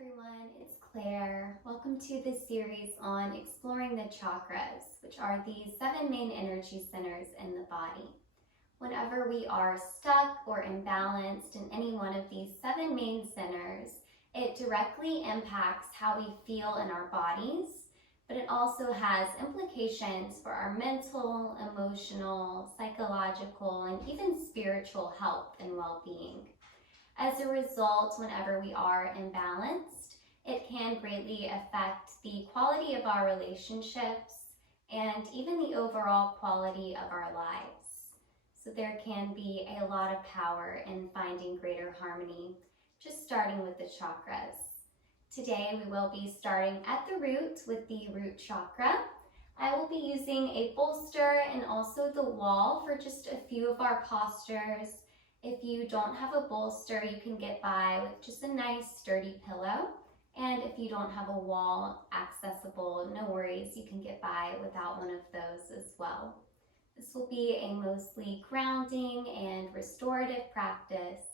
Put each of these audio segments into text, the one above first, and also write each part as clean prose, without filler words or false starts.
everyone, it's Claire. Welcome to this series on exploring the chakras, which are the 7 main energy centers in the body. Whenever we are stuck or imbalanced in any one of these 7 main centers, it directly impacts how we feel in our bodies, but it also has implications for our mental, emotional, psychological, and even spiritual health and well-being. As a result, whenever we are imbalanced, it can greatly affect the quality of our relationships and even the overall quality of our lives. So there can be a lot of power in finding greater harmony, just starting with the chakras. Today we will be starting at the root with the root chakra. I will be using a bolster and also the wall for just a few of our postures. If you don't have a bolster, you can get by with just a nice sturdy pillow. And if you don't have a wall accessible, no worries, you can get by without one of those as well. This will be a mostly grounding and restorative practice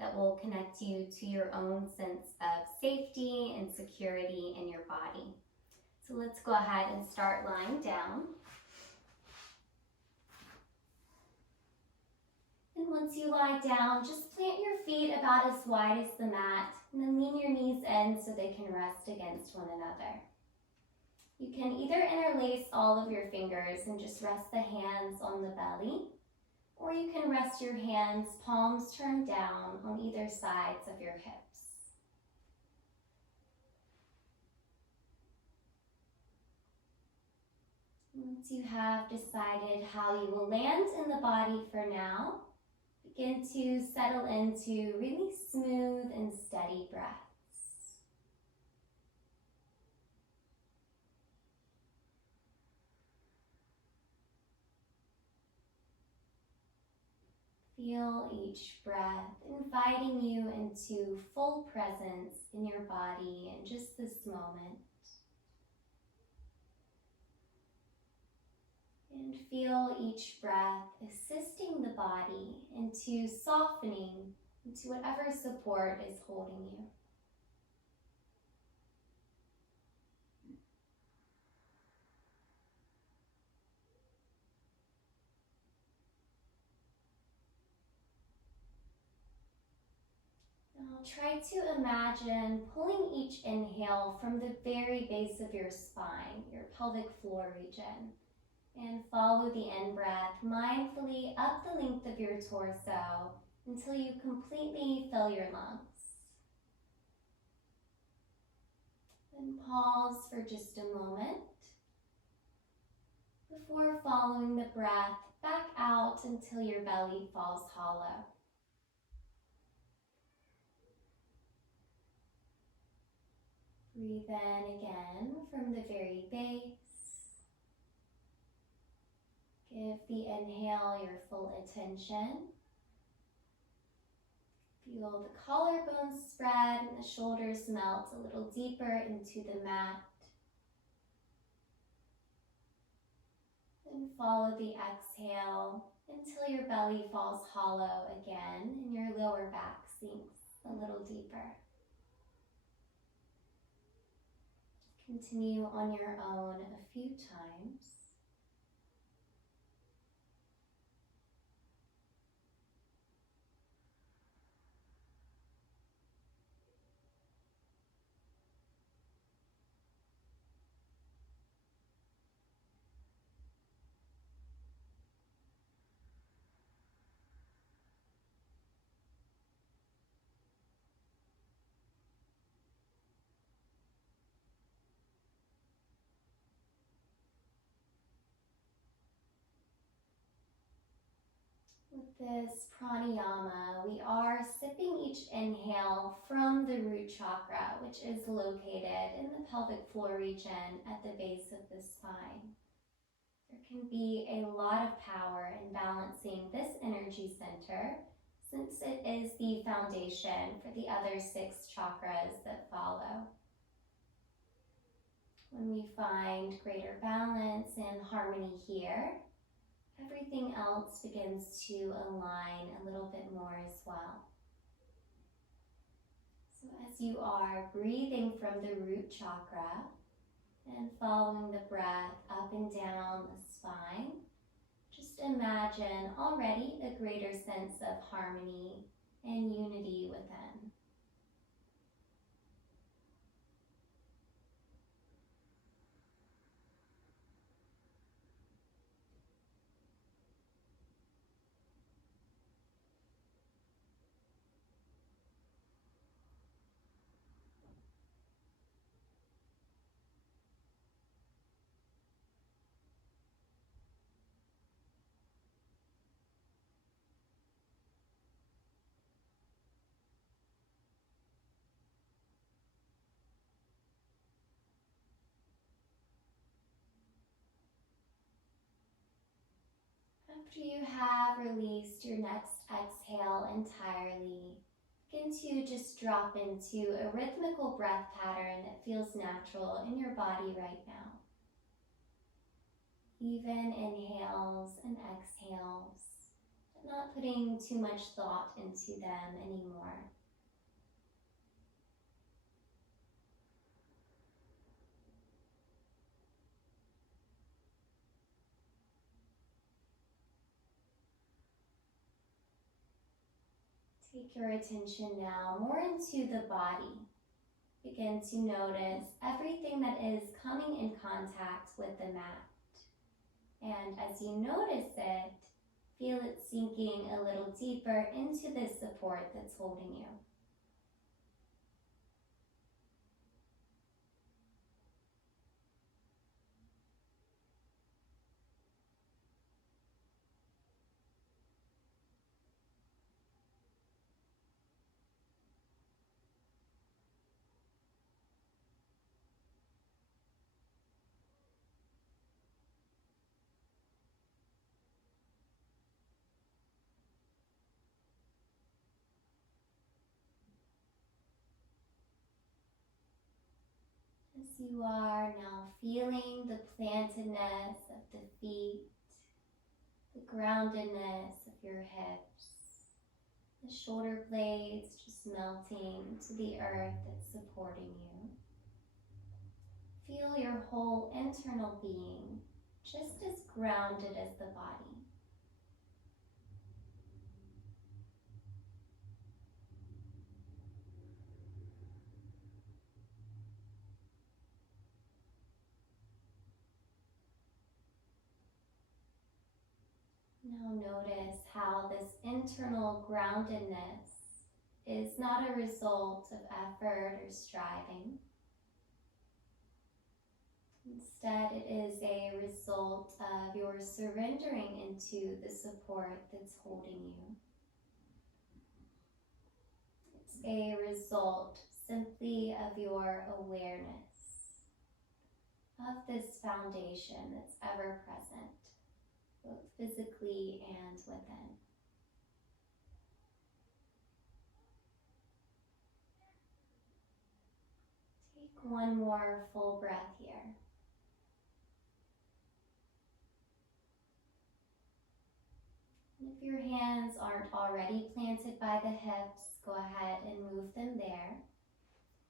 that will connect you to your own sense of safety and security in your body. So let's go ahead and start lying down. And once you lie down, just plant your feet about as wide as the mat and then lean your knees in so they can rest against one another. You can either interlace all of your fingers and just rest the hands on the belly, or you can rest your hands, palms turned down on either sides of your hips. Once you have decided how you will land in the body for now, begin to settle into really smooth and steady breaths. Feel each breath inviting you into full presence in your body in just this moment. And feel each breath assisting the body into softening into whatever support is holding you. Now try to imagine pulling each inhale from the very base of your spine, your pelvic floor region. And follow the in-breath mindfully up the length of your torso until you completely fill your lungs. Then pause for just a moment before following the breath back out until your belly falls hollow. Breathe in again from the very base. Give the inhale your full attention. Feel the collarbones spread and the shoulders melt a little deeper into the mat. Then follow the exhale until your belly falls hollow again and your lower back sinks a little deeper. Continue on your own a few times. With this pranayama, we are sipping each inhale from the root chakra, which is located in the pelvic floor region at the base of the spine. There can be a lot of power in balancing this energy center, since it is the foundation for the other 6 chakras that follow. When we find greater balance and harmony here, everything else begins to align a little bit more as well. So as As you are breathing from the root chakra and following the breath up and down the spine, just imagine already a greater sense of harmony and unity within. After you have released your next exhale entirely, begin to just drop into a rhythmical breath pattern that feels natural in your body right now. Even inhales and exhales, but not putting too much thought into them anymore. Take your attention now more into the body. Begin to notice everything that is coming in contact with the mat. And as you notice it, feel it sinking a little deeper into the support that's holding you. As you are now feeling the plantedness of the feet, the groundedness of your hips, the shoulder blades just melting to the earth that's supporting you. Feel your whole internal being just as grounded as the body. Now notice how this internal groundedness is not a result of effort or striving. Instead, it is a result of your surrendering into the support that's holding you. It's a result simply of your awareness of this foundation that's ever present, both physically and within. Take one more full breath here. And if your hands aren't already planted by the hips, go ahead and move them there.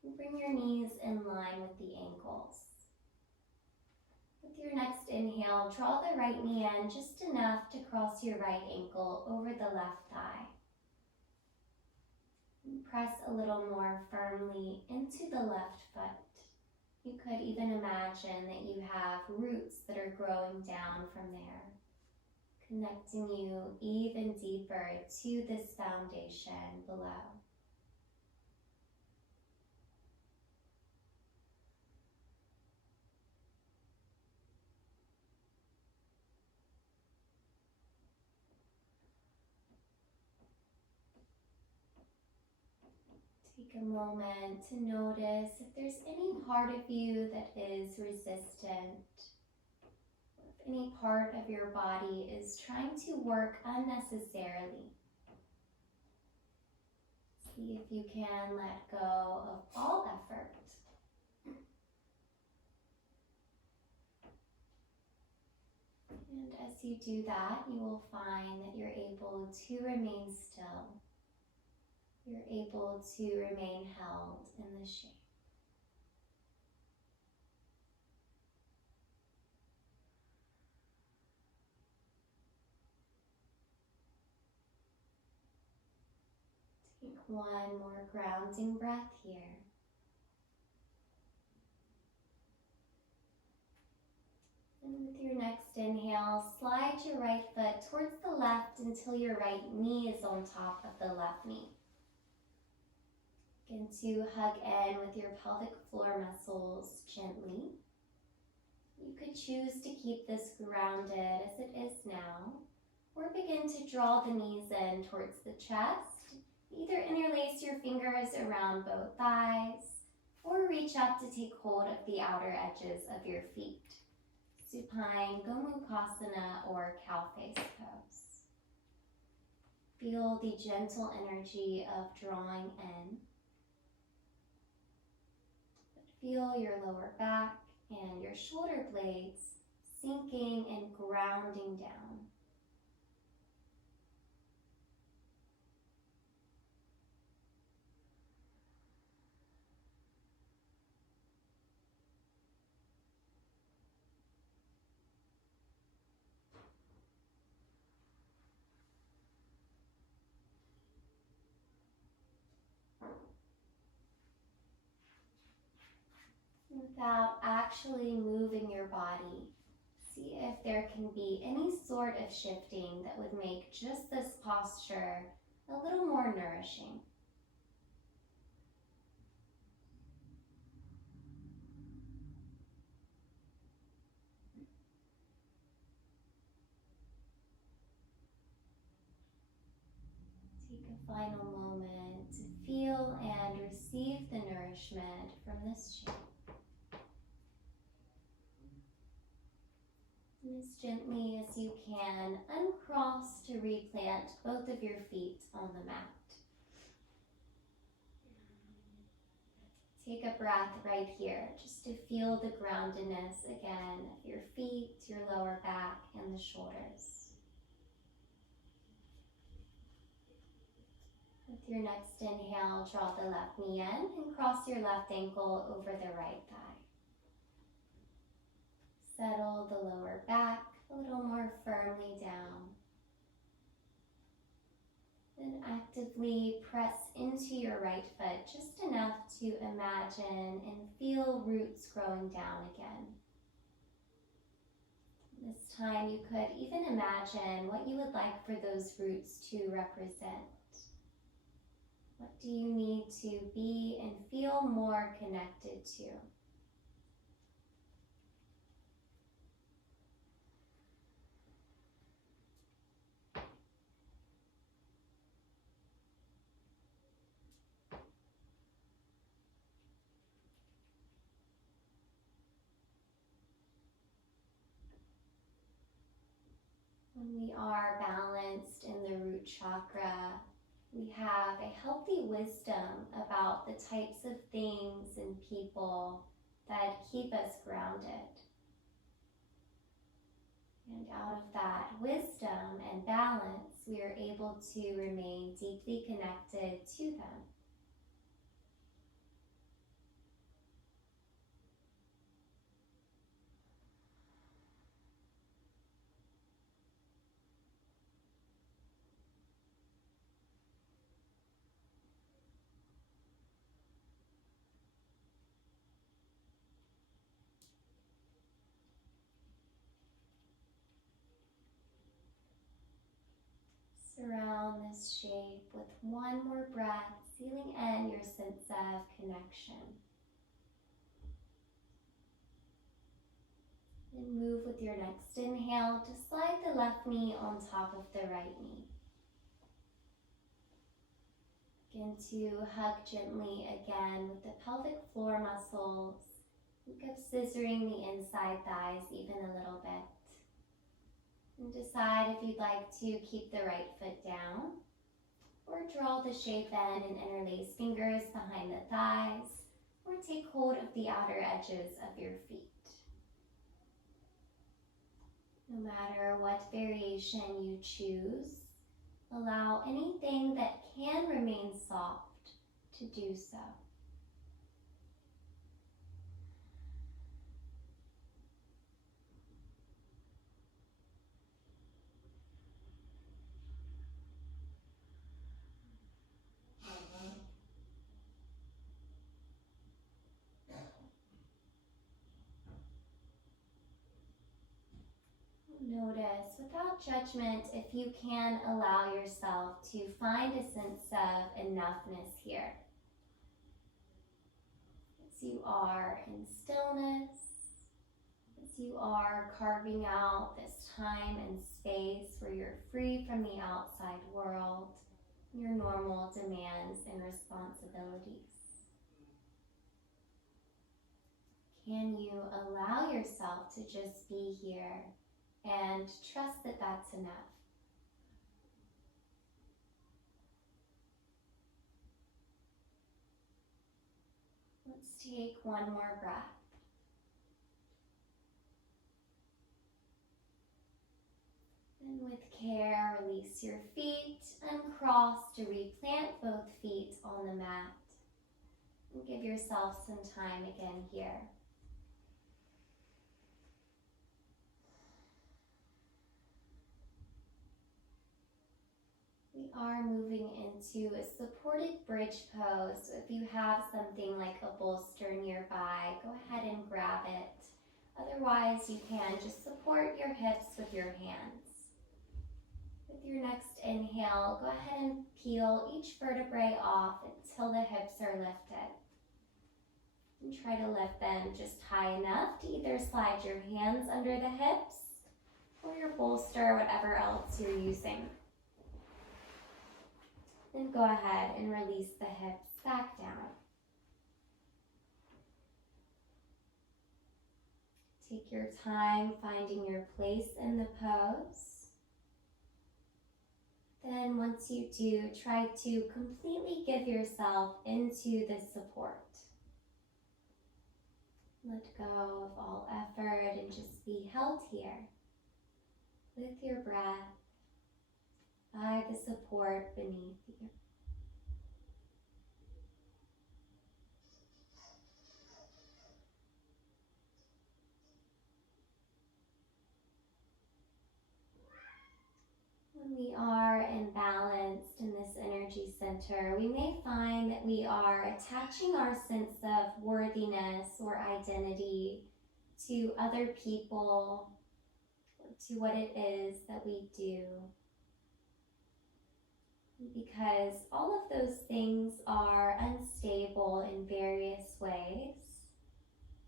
And bring your knees in line with the ankles. With your next inhale, draw the right knee in just enough to cross your right ankle over the left thigh. And press a little more firmly into the left foot. You could even imagine that you have roots that are growing down from there, connecting you even deeper to this foundation below. Take a moment to notice if there's any part of you that is resistant, if any part of your body is trying to work unnecessarily. See if you can let go of all effort. And as you do that, you will find that you're able to remain still. you're able to remain held in the shape. Take one more grounding breath here. And with your next inhale, slide your right foot towards the left until your right knee is on top of the left knee. Begin to hug in with your pelvic floor muscles gently. You could choose to keep this grounded as it is now, or begin to draw the knees in towards the chest. Either interlace your fingers around both thighs, or reach up to take hold of the outer edges of your feet. Supine, Gomukhasana, or cow face pose. Feel the gentle energy of drawing in. Feel your lower back and your shoulder blades sinking and grounding down. Without actually moving your body, see if there can be any sort of shifting that would make just this posture a little more nourishing. Take a final moment to feel and receive the nourishment from this shape. And as gently as you can, uncross to replant both of your feet on the mat. Take a breath right here, just to feel the groundedness again of your feet, your lower back, and the shoulders. With your next inhale, draw the left knee in and cross your left ankle over the right thigh. Settle the lower back a little more firmly down. Then actively press into your right foot just enough to imagine and feel roots growing down again. This time you could even imagine what you would like for those roots to represent. What do you need to be and feel more connected to? When we are balanced in the root chakra, we have a healthy wisdom about the types of things and people that keep us grounded. And out of that wisdom and balance, we are able to remain deeply connected to them. Surround this shape with one more breath, sealing in your sense of connection. And move with your next inhale to slide the left knee on top of the right knee. Begin to hug gently again with the pelvic floor muscles. Think of scissoring the inside thighs even a little bit. And decide if you'd like to keep the right foot down or draw the shape in and interlace fingers behind the thighs or take hold of the outer edges of your feet. No matter what variation you choose, Allow anything that can remain soft to do so. Notice without judgment if you can allow yourself to find a sense of enoughness here. As you are in stillness, as you are carving out this time and space where you're free from the outside world, your normal demands and responsibilities. Can you allow yourself to just be here and trust that that's enough? Let's take one more breath. And with care, release your feet, uncross to replant both feet on the mat. And give yourself some time again here. We are moving into a supported bridge pose. So if you have something like a bolster nearby, go ahead and grab it. Otherwise, you can just support your hips with your hands. With your next inhale, go ahead and peel each vertebrae off until the hips are lifted. And try to lift them just high enough to either slide your hands under the hips or your bolster, whatever else you're using. Then go ahead and release the hips back down. Take your time finding your place in the pose. Then once you do, try to completely give yourself into the support. Let go of all effort and just be held here with your breath by the support beneath you. When we are imbalanced in this energy center, we may find that we are attaching our sense of worthiness or identity to other people, to what it is that we do. Because all of those things are unstable in various ways,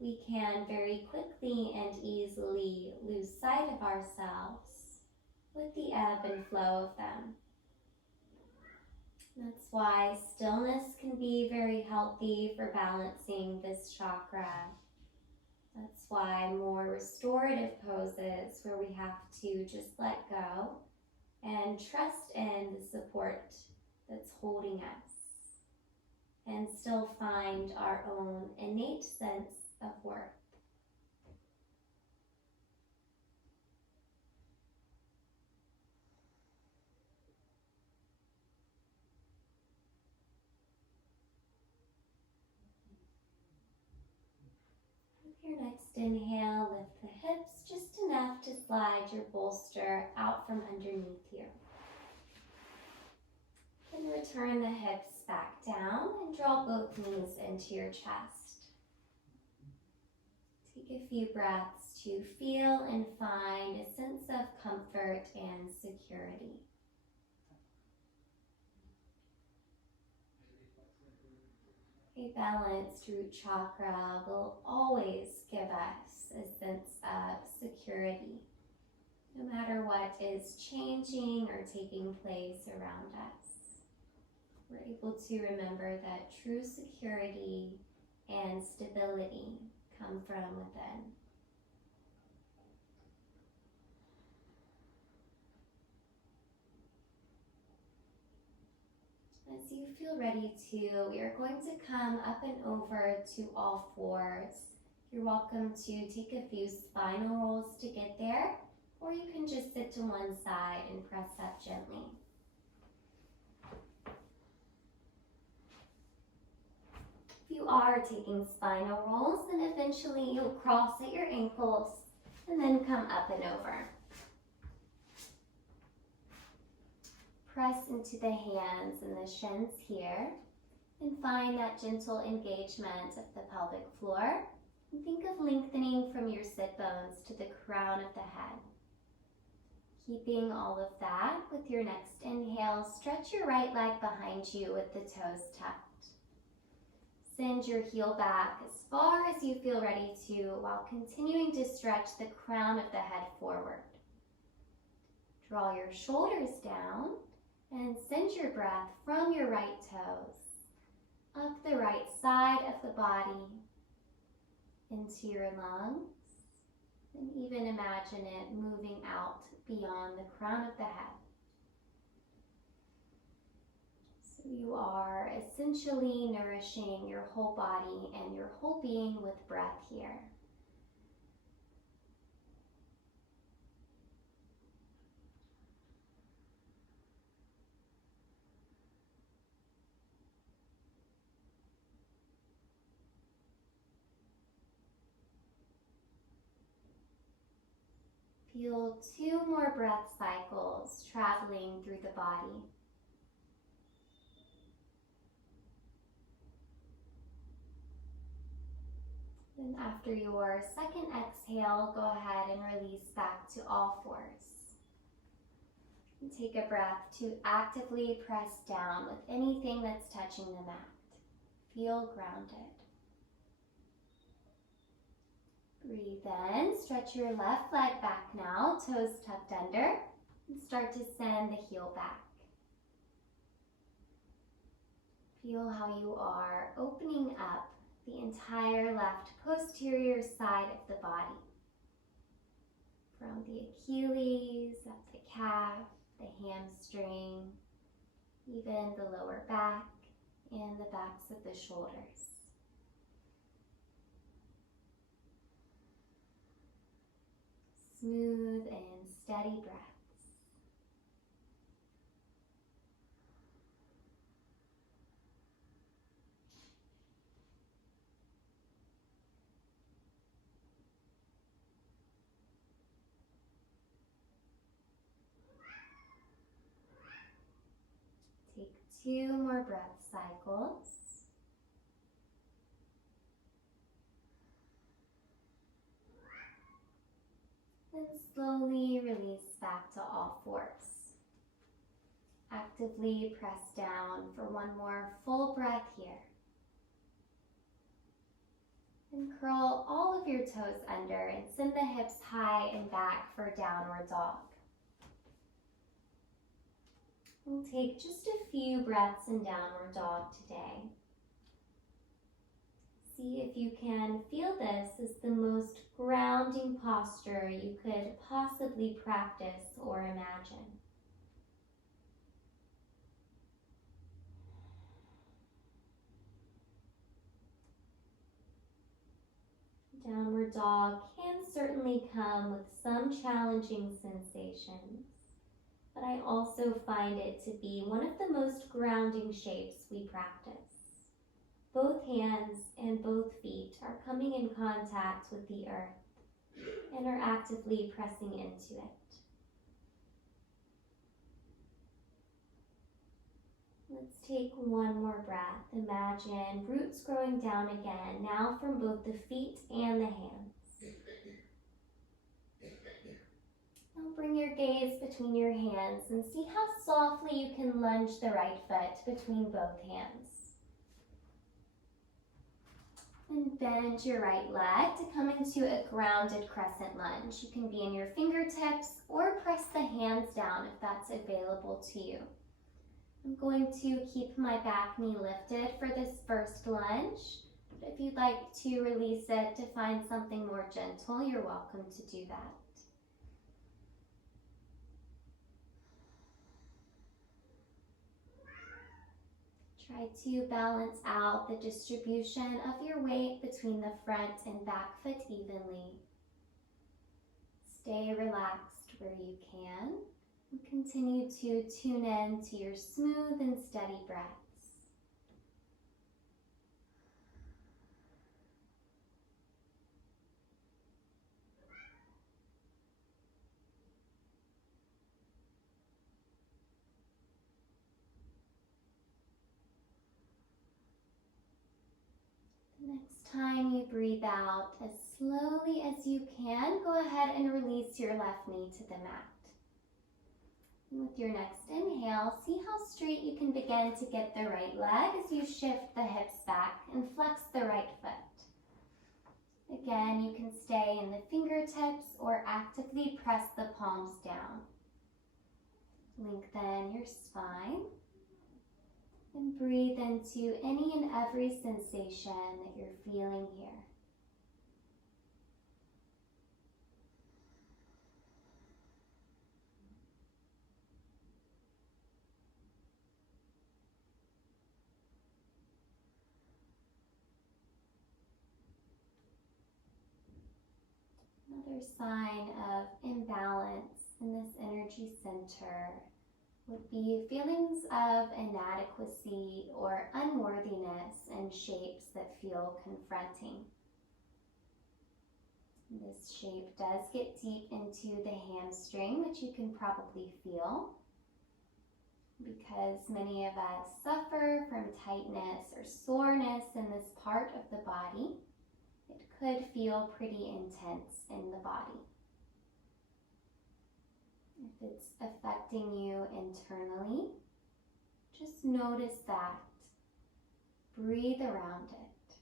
we can very quickly and easily lose sight of ourselves with the ebb and flow of them. That's why stillness can be very healthy for balancing this chakra. That's why more restorative poses where we have to just let go and trust in the support that's holding us and still find our own innate sense of worth. With your next inhale, lift the hips just enough to slide your bolster out from underneath you. Then return the hips back down and draw both knees into your chest. Take a few breaths to feel and find a sense of comfort and security. A balanced root chakra will always give us a sense of security, no matter what is changing or taking place around us. We're able to remember that true security and stability come from within. As you feel ready to, we are going to come up and over to all fours. You're welcome to take a few spinal rolls to get there, or you can just sit to one side and press up gently. you are taking spinal rolls, then eventually you'll cross at your ankles and then come up and over. Press into the hands and the shins here and find that gentle engagement of the pelvic floor. And think of lengthening from your sit bones to the crown of the head. Keeping all of that with your next inhale, stretch your right leg behind you with the toes tucked. Send your heel back as far as you feel ready to while continuing to stretch the crown of the head forward. Draw your shoulders down and send your breath from your right toes up the right side of the body into your lungs, and even imagine it moving out beyond the crown of the head. So you are essentially nourishing your whole body and your whole being with breath here. Feel 2 more breath cycles traveling through the body. Then after your second exhale, go ahead and release back to all fours. And take a breath to actively press down with anything that's touching the mat. Feel grounded. Breathe in, stretch your left leg back now, toes tucked under, and start to send the heel back. Feel how you are opening up the entire left posterior side of the body. From the Achilles, up the calf, the hamstring, even the lower back and the backs of the shoulders. Smooth and steady breaths. Take 2 more breath cycles. Then slowly release back to all fours. Actively press down for 1 more full breath here. And curl all of your toes under and send the hips high and back for downward dog. We'll take just a few breaths in downward dog today. See if you can feel this as the most grounding posture you could possibly practice or imagine. Downward dog can certainly come with some challenging sensations, but I also find it to be one of the most grounding shapes we practice. Both hands and both feet are coming in contact with the earth and are actively pressing into it. Let's take 1 more breath. Imagine roots growing down again, now from both the feet and the hands. Now bring your gaze between your hands and see how softly you can lunge the right foot between both hands. And bend your right leg to come into a grounded crescent lunge. You can be in your fingertips or press the hands down if that's available to you. I'm going to keep my back knee lifted for this first lunge, but if you'd like to release it to find something more gentle, you're welcome to do that. Try to balance out the distribution of your weight between the front and back foot evenly. Stay relaxed where you can and continue to tune in to your smooth and steady breaths. you breathe out as slowly as you can, go ahead and release your left knee to the mat. And with your next inhale, see how straight you can begin to get the right leg as you shift the hips back and flex the right foot. Again, you can stay in the fingertips or actively press the palms down. Lengthen your spine and breathe into any and every sensation that you're feeling here. Another sign of imbalance in this energy center would be feelings of inadequacy or unworthiness in shapes that feel confronting. This shape does get deep into the hamstring, which you can probably feel, because many of us suffer from tightness or soreness in this part of the body. It could feel pretty intense in the body. If it's affecting you internally, just notice that. Breathe around it.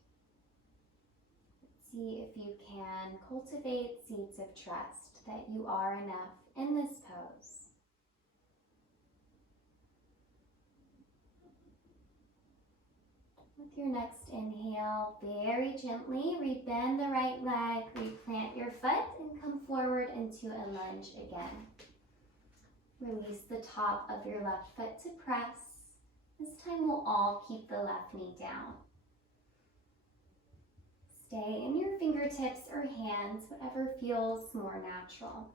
See if you can cultivate seeds of trust that you are enough in this pose. With your next inhale, very gently rebend the right leg, replant your foot, and come forward into a lunge again. Release the top of your left foot to press. This time we'll all keep the left knee down. Stay in your fingertips or hands, whatever feels more natural.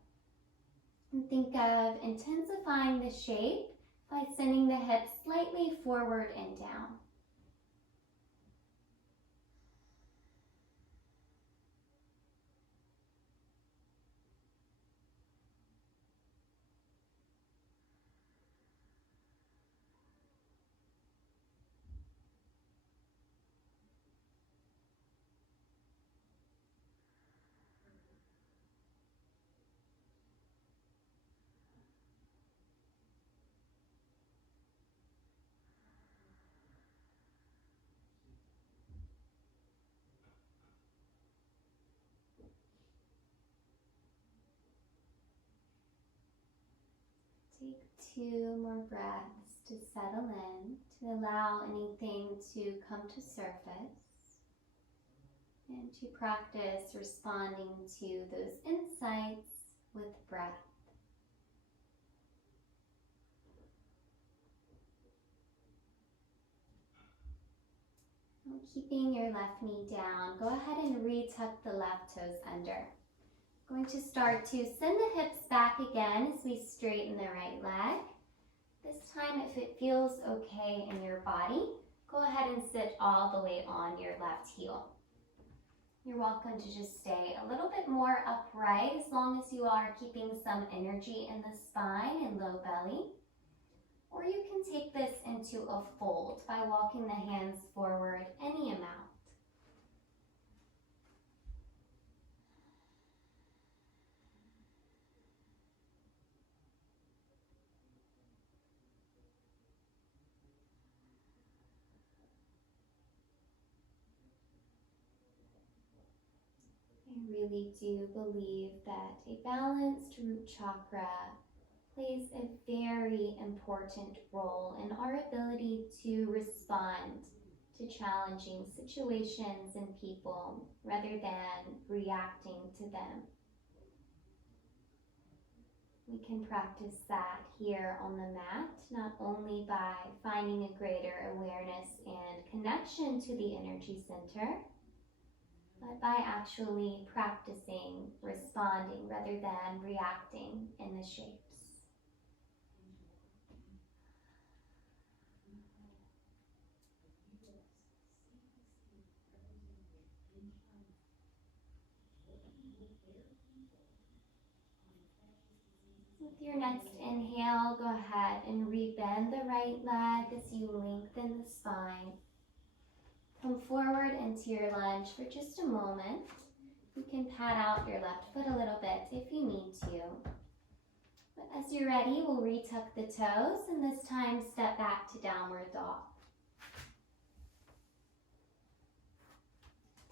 And think of intensifying the shape by sending the hips slightly forward and down. Take 2 more breaths to settle in, to allow anything to come to surface, and to practice responding to those insights with breath. Now, keeping your left knee down, go ahead and re-tuck the left toes under. Going to start to send the hips back again as we straighten the right leg. This time, if it feels okay in your body, go ahead and sit all the way on your left heel. You're welcome to just stay a little bit more upright as long as you are keeping some energy in the spine and low belly. Or you can take this into a fold by walking the hands forward any amount. I really do believe that a balanced root chakra plays a very important role in our ability to respond to challenging situations and people rather than reacting to them. We can practice that here on the mat, not only by finding a greater awareness and connection to the energy center, but by actually practicing responding rather than reacting in the shapes. With your next inhale, go ahead and rebend the right leg as you lengthen the spine. Come forward and into your lunge for just a moment. You can pat out your left foot a little bit if you need to. But as you're ready, we'll retuck the toes and this time step back to downward dog.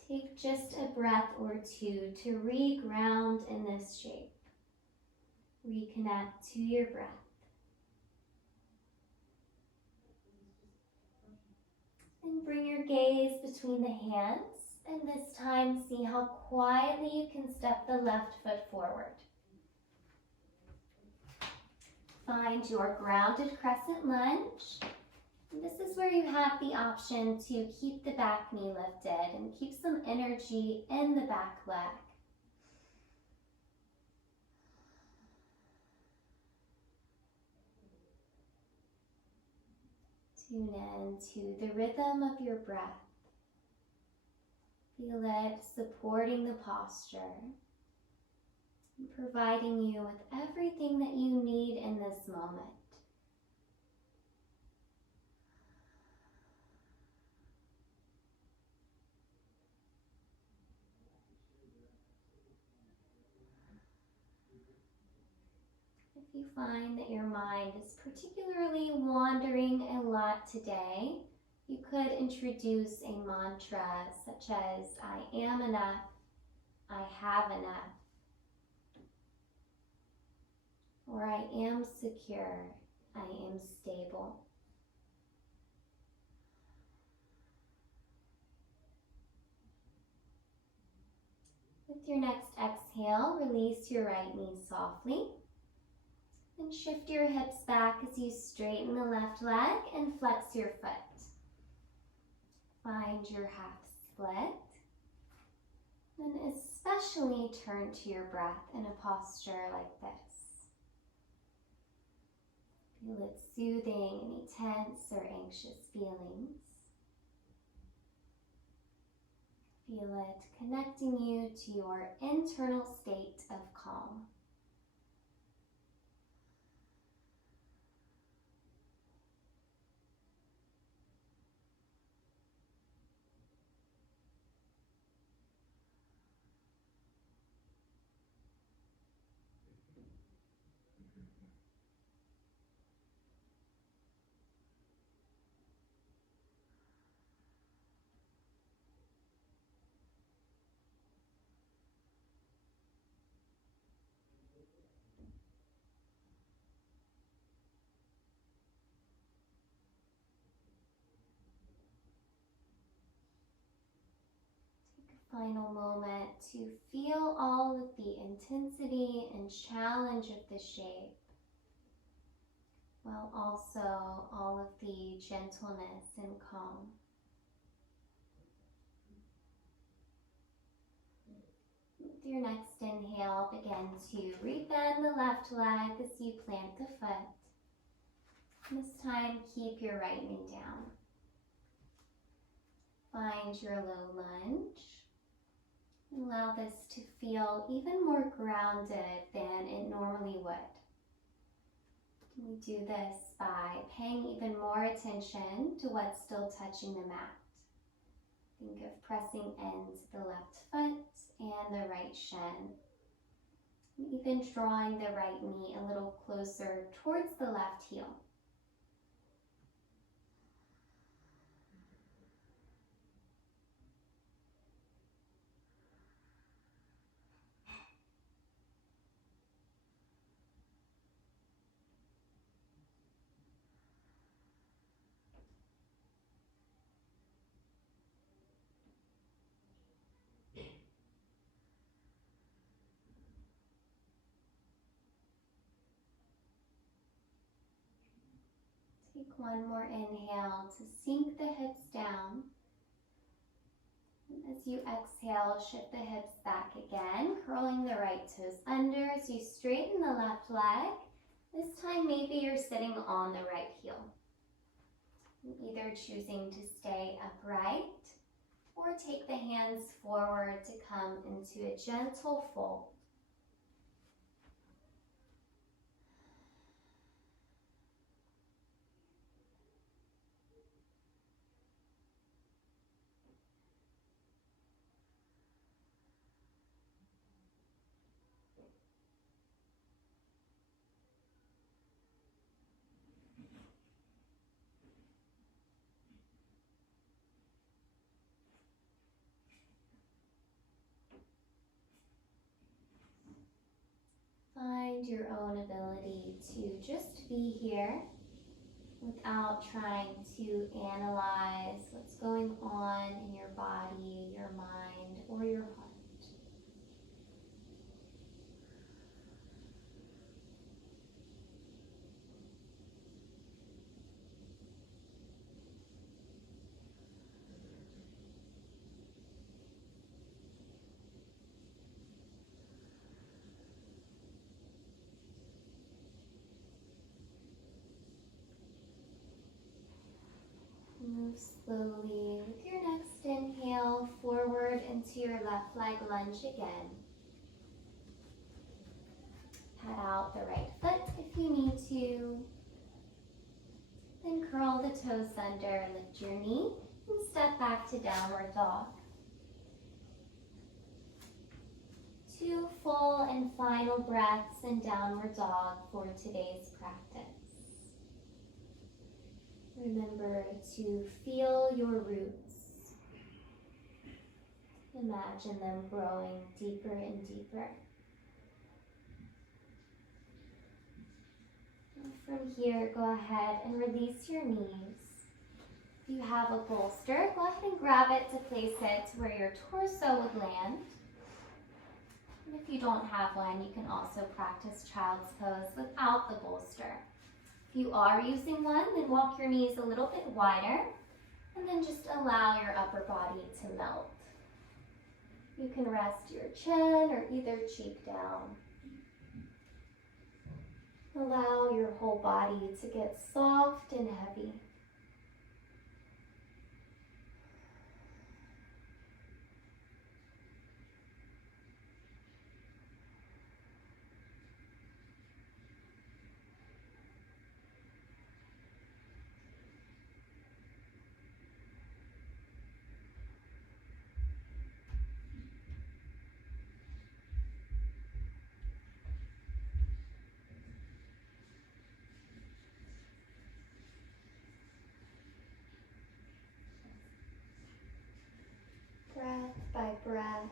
Take just a breath or two to re-ground in this shape. Reconnect to your breath. And bring your gaze between the hands, and this time see how quietly you can step the left foot forward. Find your grounded crescent lunge. And this is where you have the option to keep the back knee lifted and keep some energy in the back leg. Tune in to the rhythm of your breath. Feel it supporting the posture and providing you with everything that you need in this moment. If you find that your mind is particularly wandering a lot today, you could introduce a mantra such as, I am enough, I have enough, or I am secure, I am stable. With your next exhale, release your right knee softly and shift your hips back as you straighten the left leg and flex your foot. Find your half split, and especially turn to your breath in a posture like this. Feel it soothing any tense or anxious feelings. Feel it connecting you to your internal state of calm. Final moment to feel all of the intensity and challenge of the shape, while also all of the gentleness and calm. With your next inhale, begin to rebend the left leg as you plant the foot. This time, keep your right knee down. Find your low lunge. Allow this to feel even more grounded than it normally would. We do this by paying even more attention to what's still touching the mat. Think of pressing into the left foot and the right shin. Even drawing the right knee a little closer towards the left heel. Take one more inhale to sink the hips down. And as you exhale, shift the hips back again, curling the right toes under as you straighten the left leg. This time maybe you're sitting on the right heel. Either choosing to stay upright or take the hands forward to come into a gentle fold. Find your own ability to just be here without trying to analyze what's going on in your body, your mind, or your heart. Move slowly with your next inhale forward into your left leg lunge again. Pat out the right foot if you need to. Then curl the toes under, lift your knee, and step back to downward dog. 2 full and final breaths in downward dog for today's practice. Remember to feel your roots. Imagine them growing deeper and deeper. From here, go ahead and release your knees. If you have a bolster, go ahead and grab it to place it where your torso would land. And if you don't have one, you can also practice child's pose without the bolster. If you are using one, then walk your knees a little bit wider and then just allow your upper body to melt. You can rest your chin or either cheek down. Allow your whole body to get soft and heavy. Breath by breath,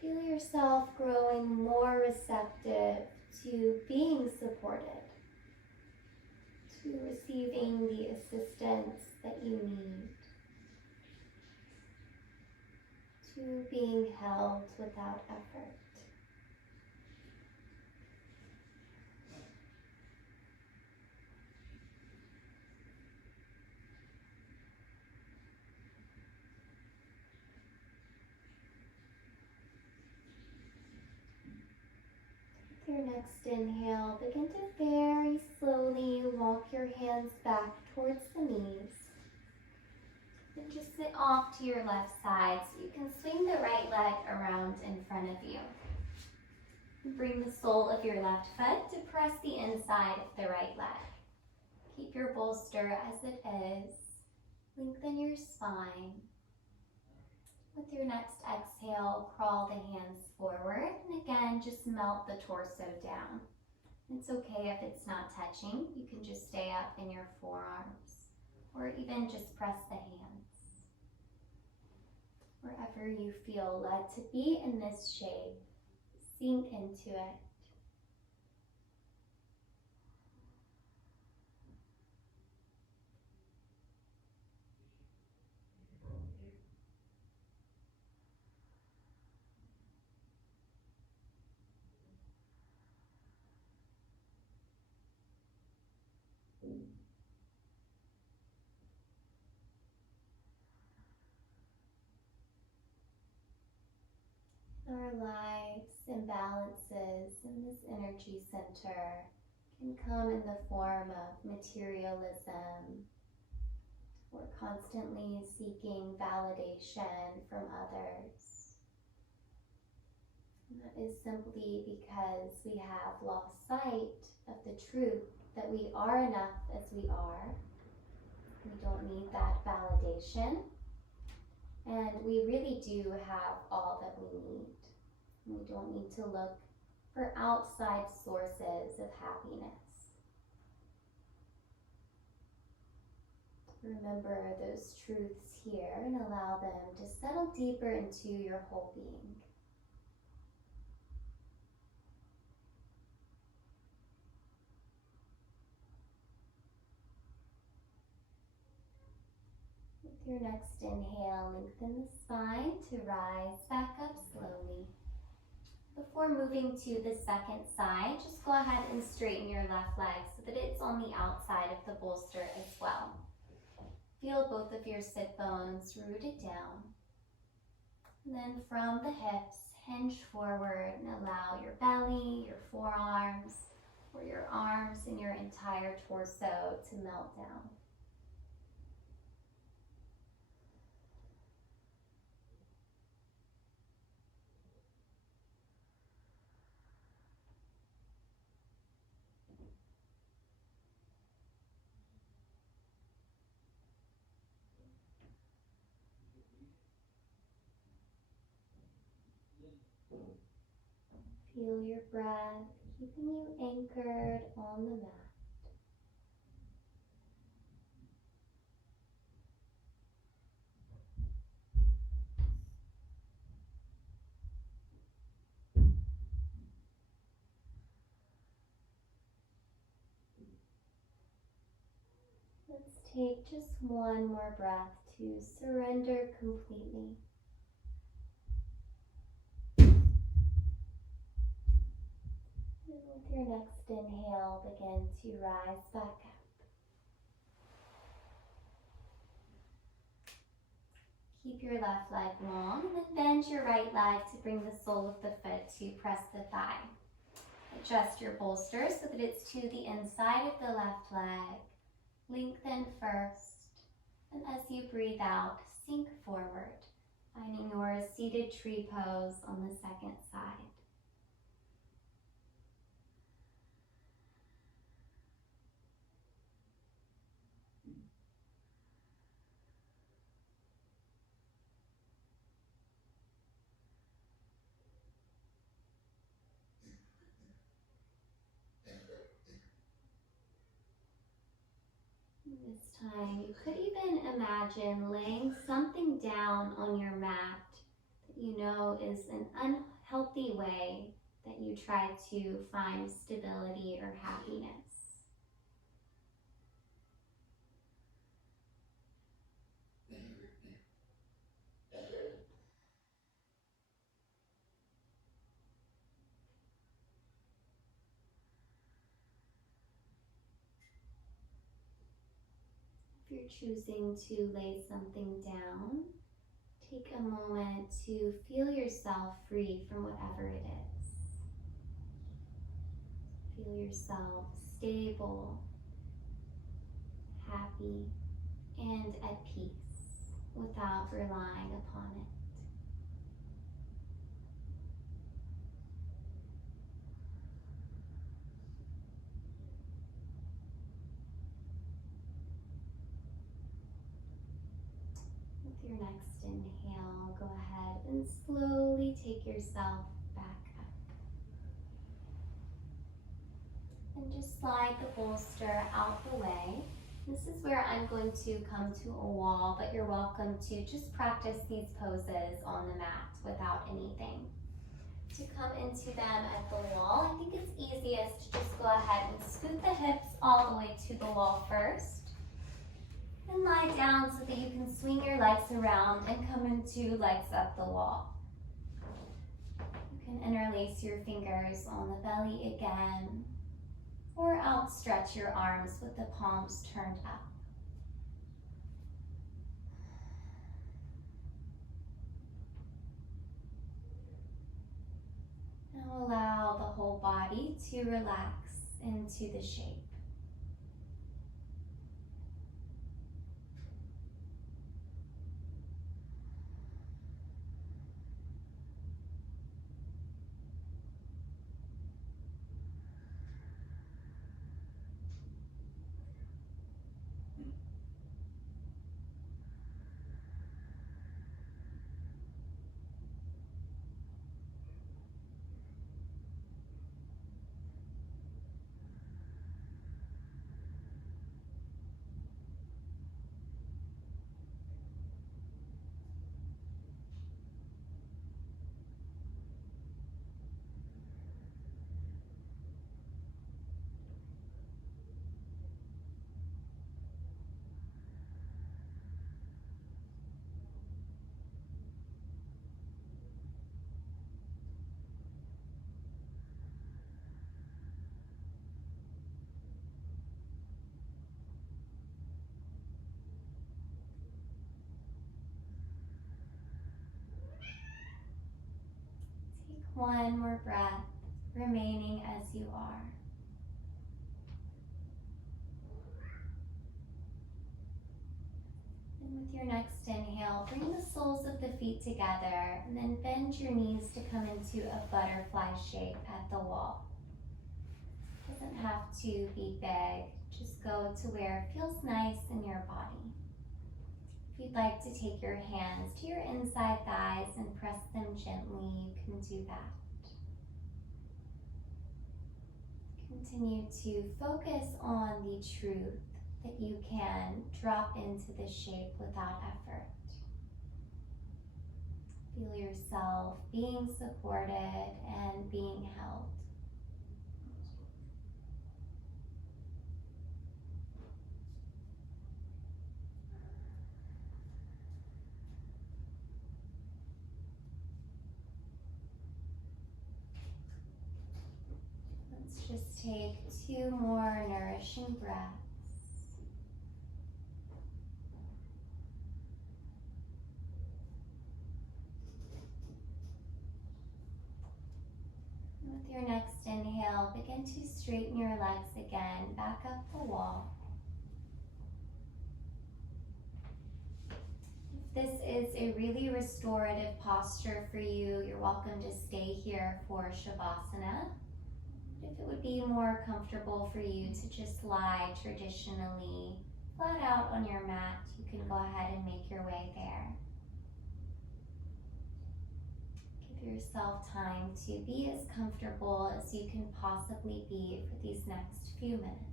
feel yourself growing more receptive to being supported, to receiving the assistance that you need, to being held without effort. With your next inhale, begin to very slowly walk your hands back towards the knees. And just sit off to your left side so you can swing the right leg around in front of you. Bring the sole of your left foot to press the inside of the right leg. Keep your bolster as it is. Lengthen your spine. With your next exhale, crawl the hands forward, and again, just melt the torso down. It's okay if it's not touching. You can just stay up in your forearms, or even just press the hands. Wherever you feel led to be in this shape, sink into it. Our lives imbalances in this energy center can come in the form of materialism. We're constantly seeking validation from others. And that is simply because we have lost sight of the truth that we are enough as we are. We don't need that validation. And we really do have all that we need. We don't need to look for outside sources of happiness. Remember those truths here and allow them to settle deeper into your whole being. With your next inhale, lengthen the spine to rise back up slowly. Before moving to the second side, just go ahead and straighten your left leg so that it's on the outside of the bolster as well. Feel both of your sit bones rooted down. And then from the hips, hinge forward and allow your belly, your forearms, or your arms and your entire torso to melt down. Feel your breath keeping you anchored on the mat. Let's take just one more breath to surrender completely. And with your next inhale, begin to rise back up. Keep your left leg long and then bend your right leg to bring the sole of the foot to press the thigh. Adjust your bolster so that it's to the inside of the left leg. Lengthen first, and as you breathe out, sink forward, finding your seated tree pose on the second side. This time, you could even imagine laying something down on your mat that you know is an unhealthy way that you try to find stability or happiness. If you're choosing to lay something down, take a moment to feel yourself free from whatever it is. Feel yourself stable, happy, and at peace without relying upon it. With your next inhale, go ahead and slowly take yourself back up. And just slide the bolster out the way. This is where I'm going to come to a wall, but you're welcome to just practice these poses on the mat without anything. To come into them at the wall, I think it's easiest to just go ahead and scoot the hips all the way to the wall first. And lie down so that you can swing your legs around and come into legs up the wall. You can interlace your fingers on the belly again, or outstretch your arms with the palms turned up. Now allow the whole body to relax into the shape. One more breath, remaining as you are. And with your next inhale, bring the soles of the feet together and then bend your knees to come into a butterfly shape at the wall. It doesn't have to be big, just go to where it feels nice in your body. If you'd like to take your hands to your inside thighs and press them gently, you can do that. Continue to focus on the truth that you can drop into the shape without effort. Feel yourself being supported and being held. Let's just take 2 more nourishing breaths. With your next inhale, begin to straighten your legs again, back up the wall. If this is a really restorative posture for you, you're welcome to stay here for Shavasana. If it would be more comfortable for you to just lie traditionally flat out on your mat, you can go ahead and make your way there. Give yourself time to be as comfortable as you can possibly be for these next few minutes.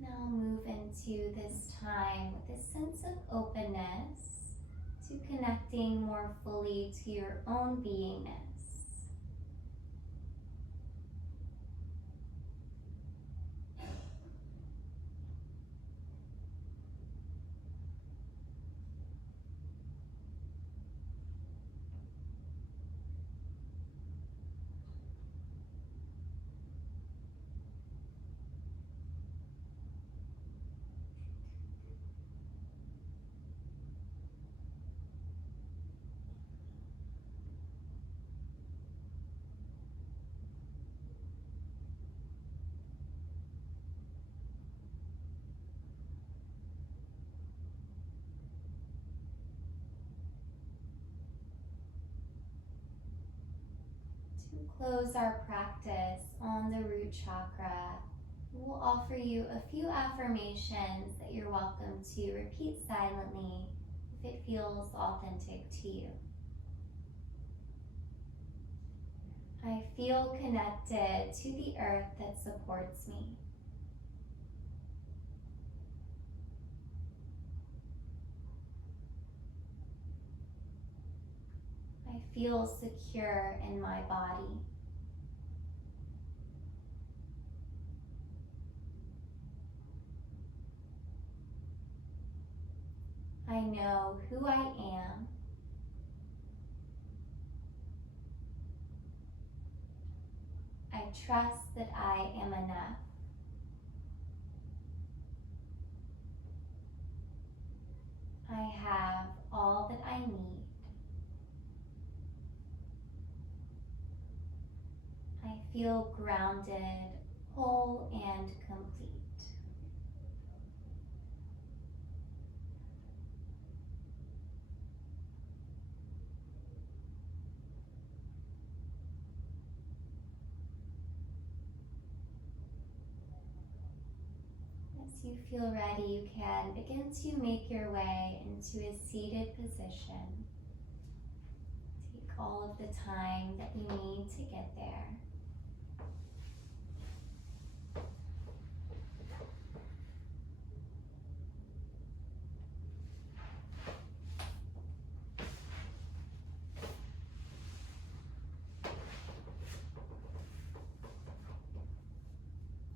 Now move into this time with a sense of openness to connecting more fully to your own beingness. To close our practice on the root chakra, we'll offer you a few affirmations that you're welcome to repeat silently if it feels authentic to you. I feel connected to the earth that supports me. I feel secure in my body. I know who I am. I trust that I am enough. I have all that I need. I feel grounded, whole, and complete. As you feel ready, you can begin to make your way into a seated position. Take all of the time that you need to get there.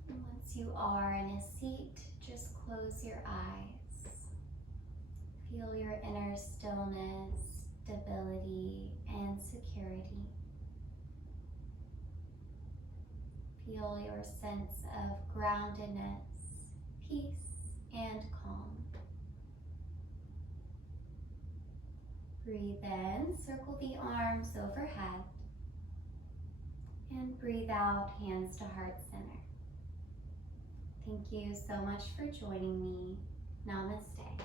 And once you are in a seat, just close your eyes. Feel your inner stillness, stability, and security. Feel your sense of groundedness, peace, and calm. Breathe in, circle the arms overhead. And breathe out, hands to heart center. Thank you so much for joining me. Namaste.